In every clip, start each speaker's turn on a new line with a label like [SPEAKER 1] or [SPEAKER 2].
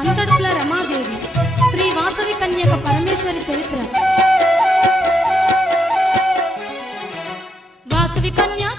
[SPEAKER 1] అంతడుపుల రమాదేవి శ్రీ వాసవి కన్యక పరమేశ్వరి చరిత్ర. వాసవి కన్యా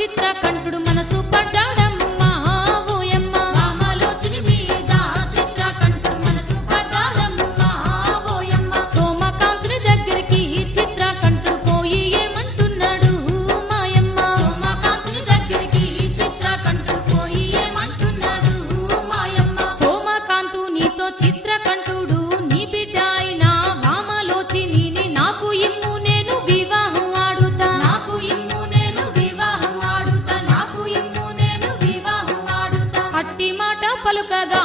[SPEAKER 1] చిత్రకంఠుడు మన కలుకగా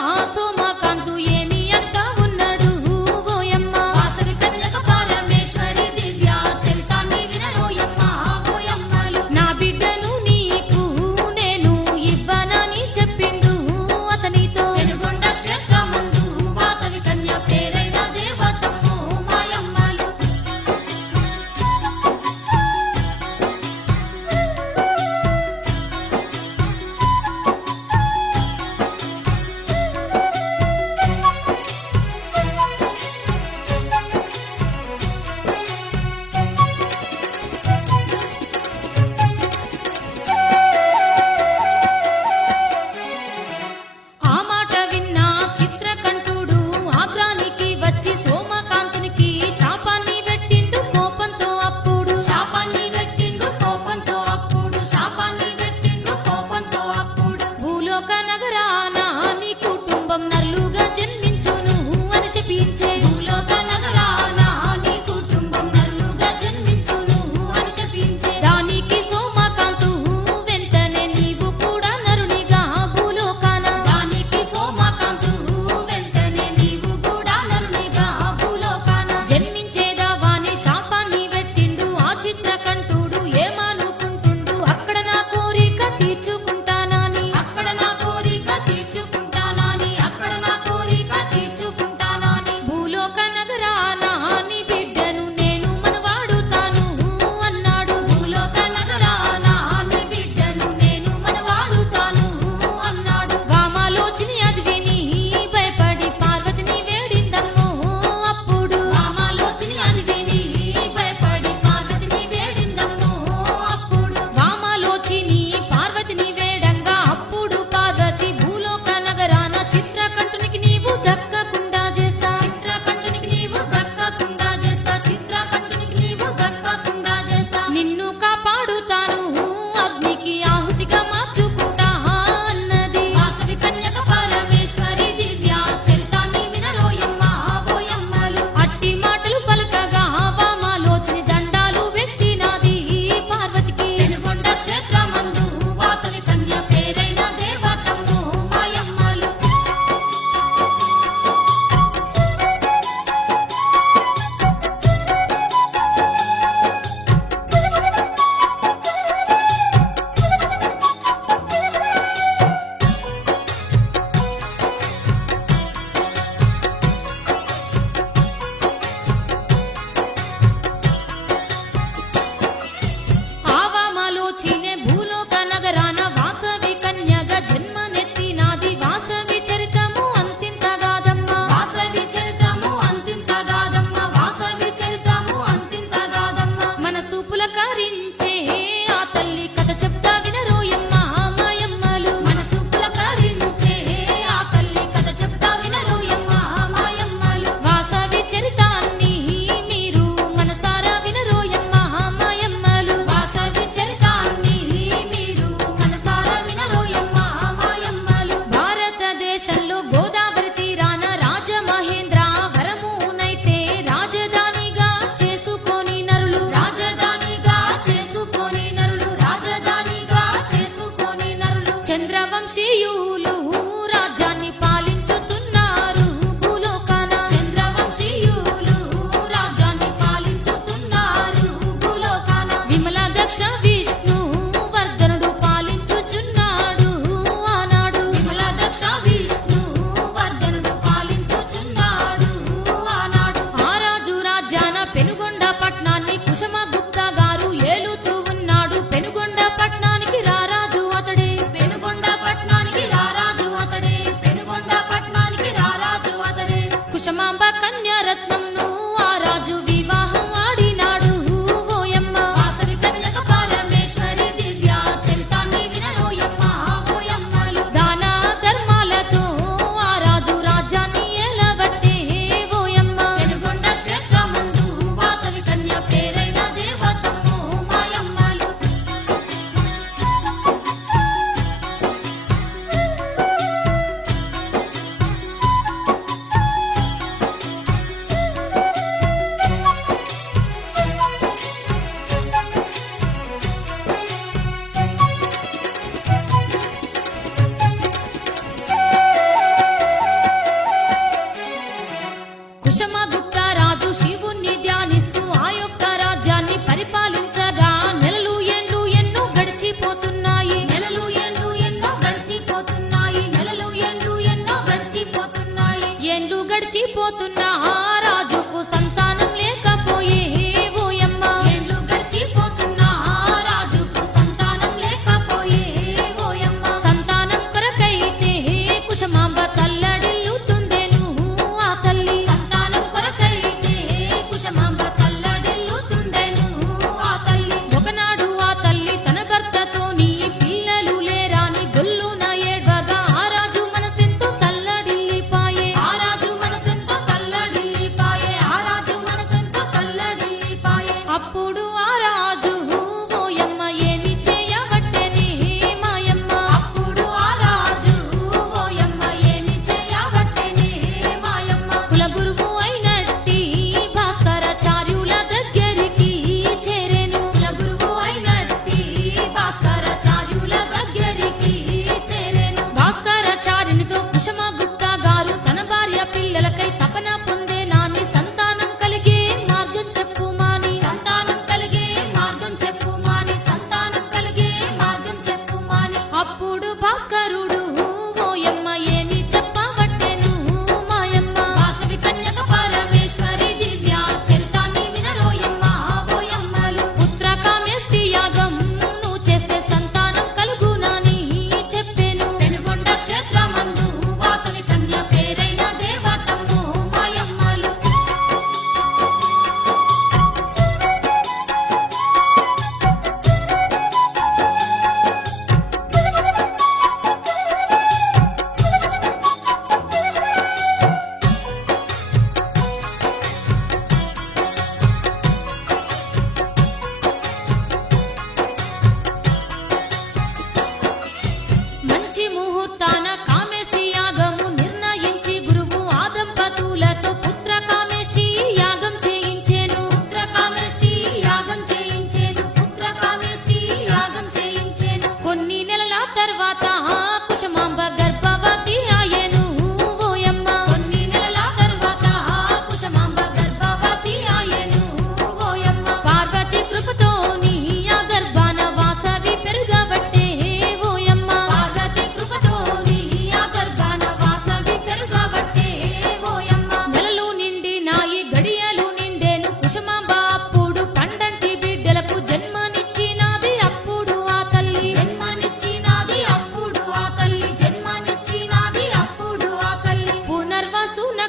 [SPEAKER 1] తర్వాత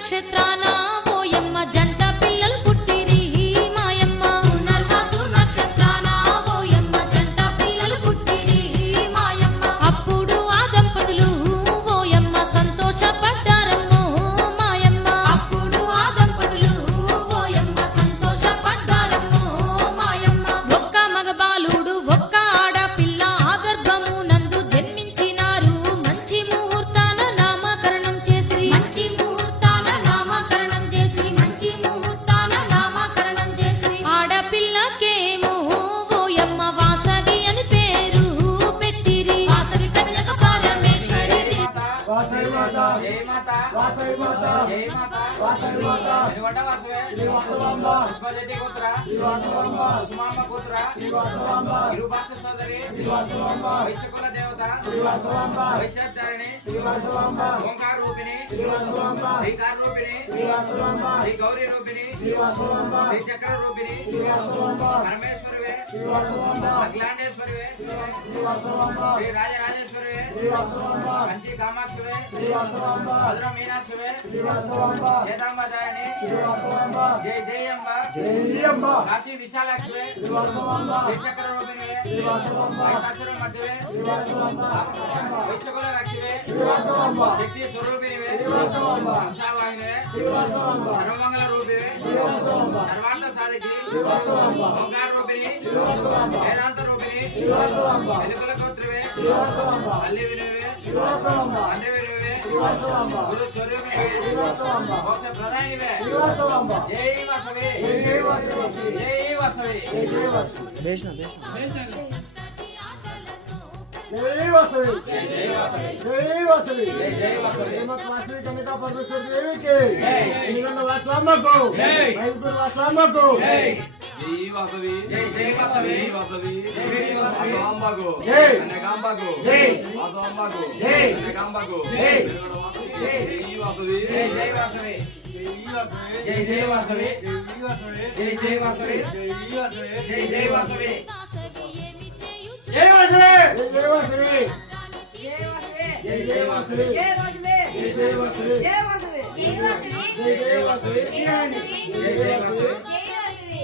[SPEAKER 1] नक्षत्राणा ಶ್ರೀವಾಸವಾಂಬ ಪುಷ್ಪಜಟಿ ಗೋತ್ರ ಶ್ರೀವಾಸವಾಂಬ ಸುಮಾಂಬ ಗೋತ್ರ ಶ್ರೀವಾಸವಾಂಬ ಇರುಭಾಷ ಸೋದರಿ ಶ್ರೀವಾಸವಾಂಬ ವೈಶ್ಯಕುಲ ದೇವತಾ ಶ್ರೀವಾಸವಾಂಬ ವೈಶ್ಯಧಾರಣಿ ಶ್ರೀವಾಸವಾಂಬ ಓಂಕಾರ ರೂಪಿಣಿ ಶ್ರೀವಾಸವಾಂಬ ಶ್ರೀಕಾರ ರೂಪಿಣಿ ಶ್ರೀವಾಸವಾಂಬ ಶ್ರೀ ಗೌರಿ ರೂಪಿಣಿ ಶ್ರೀವಾಸವಾಂಬ ಶ್ರೀ ಚಕ್ರ
[SPEAKER 2] ರೂಪಿಣಿ ಶ್ರೀವಾಸವಾಂಬ
[SPEAKER 3] ಪರಮೇಶ್ವರವೇ ಶ್ರೀವಾಸವಾಂಬ
[SPEAKER 2] ಅಖಿಲಾಂಡೇಶ್ವರವೇ ಶ್ರೀವಾಸವಾಂಬ
[SPEAKER 3] ಶ್ರೀ ರಾಜರಾಜೇಶ್ವರವೇ
[SPEAKER 2] ಶ್ರೀವಾಸವಾಂಬ ಕಂಚಿ
[SPEAKER 3] ಕಾಮಾಕ್ಷವೇ ಶ್ರೀವಾಸವಾಂಬ
[SPEAKER 2] ಭದ್ರ ಮೀನಾಕ್ಷವೇ ಶ್ರೀವಾಸವಾಂಬ ಶ್ವೇತಾಂಬದ
[SPEAKER 3] శ్రీవాసవాంబ
[SPEAKER 2] శ్రీ రాజరాజేశ్వరువే
[SPEAKER 3] శ్రీవాసవాంబ
[SPEAKER 2] కంచి కామాక్షివే
[SPEAKER 3] శ్రీవాసవాంబ
[SPEAKER 2] మధుర మీనాక్షివే
[SPEAKER 3] శ్రీవాసవాంబ
[SPEAKER 2] వేదాంబదాయని
[SPEAKER 3] శ్రీవాసవాంబ
[SPEAKER 2] జై జయంబ
[SPEAKER 3] జై అంబ
[SPEAKER 2] కాశీ విశాలాక్షివే
[SPEAKER 3] శ్రీవాసవాంబ
[SPEAKER 2] శ్రీచక్ర రూపిణివే
[SPEAKER 3] శ్రీవాసవాంబ
[SPEAKER 2] వైశాసుర మధ్యవే
[SPEAKER 3] శ్రీవాసవాంబ
[SPEAKER 2] వైశ్యకుల రక్షివే
[SPEAKER 3] శ్రీవాసవాంబ
[SPEAKER 2] శక్తి స్వరూపిణివే
[SPEAKER 3] శ్రీవాసవాంబ
[SPEAKER 2] వంశావాహినివే
[SPEAKER 3] శ్రీవాసవాంబ
[SPEAKER 2] సర్వమంగళ రూపివే
[SPEAKER 3] శ్రీవాసవాంబ
[SPEAKER 2] సర్వార్థ సాధికి
[SPEAKER 3] శ్రీవాసవాంబ
[SPEAKER 2] ఓంకార రూపిణి
[SPEAKER 3] శ్రీవాసవాంబ
[SPEAKER 2] వేదాంత రూపిణి
[SPEAKER 3] శ్రీవాసవాంబ
[SPEAKER 2] వెలుగుల గోత్రివే
[SPEAKER 3] శ్రీవాసవాంబ
[SPEAKER 2] అల్లి విలువే
[SPEAKER 3] శ్రీవాసవాంబ
[SPEAKER 2] తండ్రి విలువే మోక్ష జై వాసవి
[SPEAKER 3] జై జై వాసవి
[SPEAKER 2] జై వాసవి
[SPEAKER 3] జై. మైదుకూరు వాసవాంబకు
[SPEAKER 2] జై
[SPEAKER 4] జై వాసవి
[SPEAKER 2] జై జై వాసవి
[SPEAKER 4] జై వాసవి
[SPEAKER 2] జై వాసవి
[SPEAKER 4] వాసవాంబకు
[SPEAKER 3] జై.
[SPEAKER 4] కనకాంబకు
[SPEAKER 3] జై.
[SPEAKER 4] వాసవాంబకు
[SPEAKER 3] జై.
[SPEAKER 4] కనకాంబకు
[SPEAKER 3] జై.
[SPEAKER 2] జై.
[SPEAKER 4] జై వాసవి
[SPEAKER 2] జై జై వాసవి జై జై వాసవి జై జై వాసవి జై జై వాసవి జై వాసవి
[SPEAKER 3] జై జై వాసవి జై జై వాసవి జై జై వాసవి జై జై వాసవి
[SPEAKER 2] జై జై వాసవి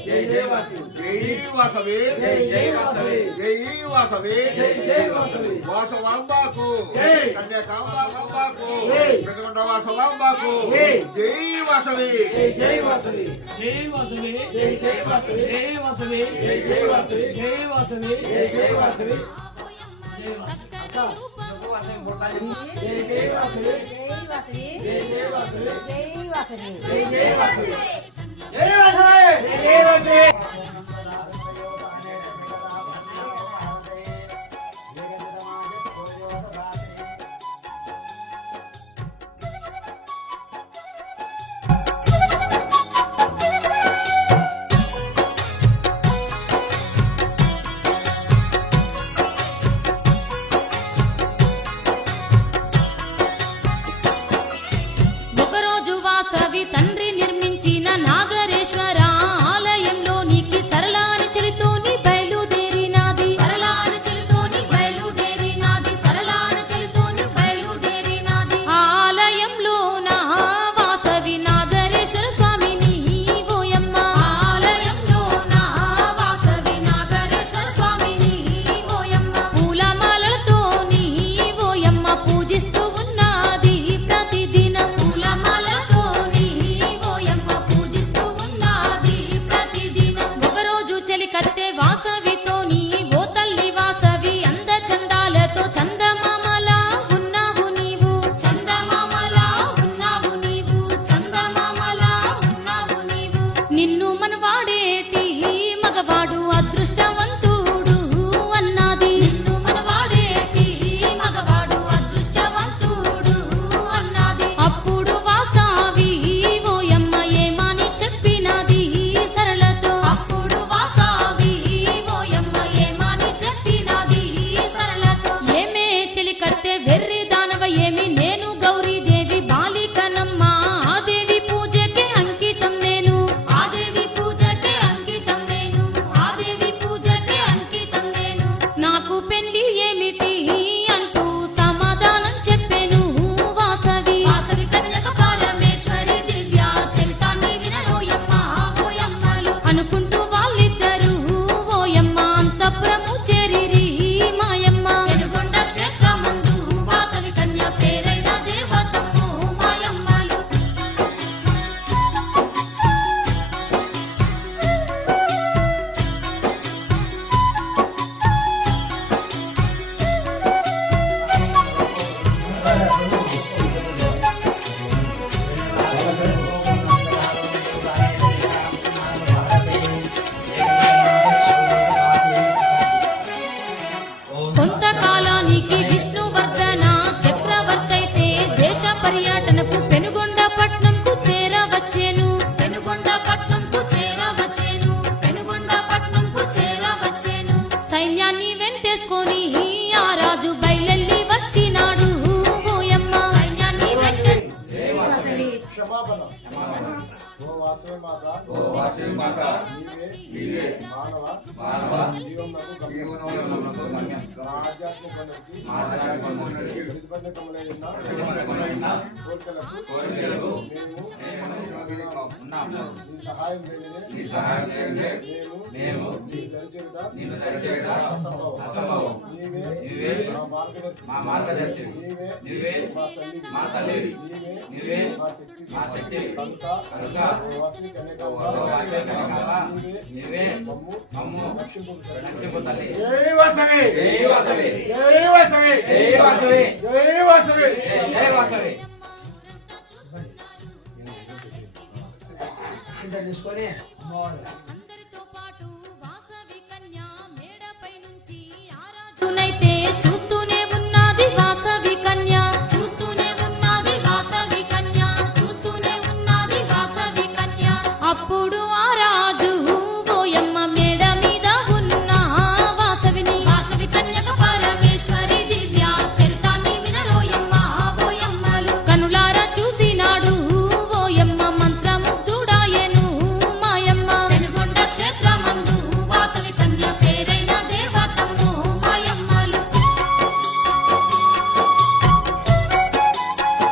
[SPEAKER 2] జై జై వాసవి
[SPEAKER 5] జై వాసవి
[SPEAKER 2] జై జై వాసవి
[SPEAKER 5] జై వాసవి
[SPEAKER 2] జై జై వాసవి
[SPEAKER 5] వాసవాంబాకు
[SPEAKER 3] జై.
[SPEAKER 5] కన్యాకాంబాకు
[SPEAKER 3] జై.
[SPEAKER 5] పెనుగొండ వాసవాంబాకు
[SPEAKER 3] జై.
[SPEAKER 5] వాసవి
[SPEAKER 3] జై జై వాసవి జై వాసవి జై జై వాసవి జై వాసవి జై జై వాసవి జై వాసవి జై జై వాసవి జై వాసవి అక్క జై జై వాసవి జై జై వాసవి జై జై వాసవి జై జై వాసవి జై జై వాసవి
[SPEAKER 5] जय वासरे
[SPEAKER 6] जय
[SPEAKER 5] वासरे
[SPEAKER 6] కోరికలకు మేము
[SPEAKER 2] ఉన్నాము
[SPEAKER 6] నీ సహాయం చేయలేదే
[SPEAKER 5] నీ సహాయం లేనిదే
[SPEAKER 6] మేము
[SPEAKER 2] నిన్ను దరిచేయుట
[SPEAKER 6] అసంభవం. నీవే మా మార్గదర్శి. నీవే మా తల్లి. నీవే మా శక్తి. కనుక
[SPEAKER 2] నీవే
[SPEAKER 6] మమ్ము.
[SPEAKER 2] రక్షింపు తల్లి
[SPEAKER 6] జై వాసవి
[SPEAKER 2] జై వాసవి
[SPEAKER 6] జై వాసవి
[SPEAKER 2] జై వాసవి
[SPEAKER 6] జై వాసవి
[SPEAKER 2] జై వాసవి
[SPEAKER 3] తీసుకొని అమ్మవారు